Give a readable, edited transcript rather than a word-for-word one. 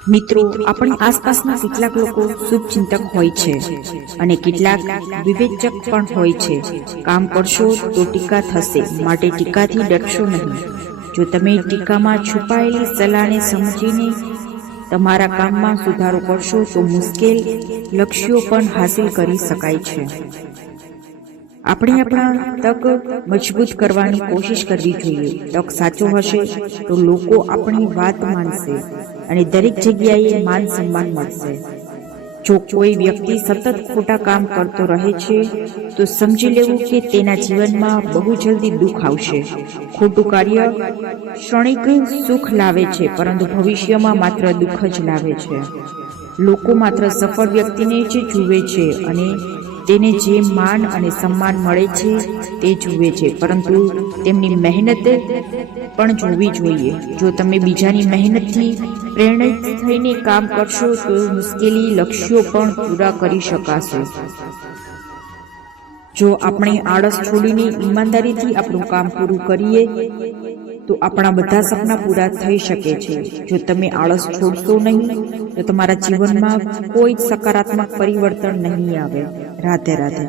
મિત્રો, આપણી આસપાસના કેટલાક લોકો શુભચિંતક હોય છે અને કેટલાક વિવેચક પણ હોય છે. કામ કરશો તો ટીકા થશે, માટે ટીકાથી ડરશો નહીં. જો તમે ટીકામાં છુપાયેલી સલાહને સમજીને તમારા કામમાં સુધારો કરશો તો મુશ્કેલ લક્ષ્યો પણ હાંસલ કરી શકાય છે. આપણે આપણા તક મજબૂત કરવાની કોશિશ કરવી જોઈએ. તક સાચો હશે તો લોકો આપણી વાત માનશે અને દરેક જગ્યાએ માન સન્માન મળશે. જો કોઈ વ્યક્તિ સતત ખોટા કામ કરતો રહે છે તો સમજી લેવું કે તેના જીવનમાં બહુ જલ્દી દુઃખ આવશે. ખોટું કાર્ય ક્ષણિક સુખ લાવે છે, પરંતુ ભવિષ્યમાં માત્ર દુઃખ જ લાવે છે. લોકો માત્ર સફળ વ્યક્તિને જ જુએ છે અને તેને જે માન અને સન્માન મળે છે તે જુએ છે, પરંતુ તેમની મહેનત પણ જોવી જોઈએ. જો તમે બીજાની મહેનતથી પ્રેરિત થઈને કામ કરશો તો મુશ્કેલી લક્ષ્યો પણ પૂરા કરી શકાશે. જો આપણે આળસ છોડીને ઈમાનદારીથી આપણું કામ પૂરું કરીએ તો આપણા બધા સપના પૂરા થઈ શકે છે. જો તમે આળસ છોડશો નહીં તો તમારા જીવનમાં કોઈ સકારાત્મક પરિવર્તન નહીં આવે. રાધે રાધે.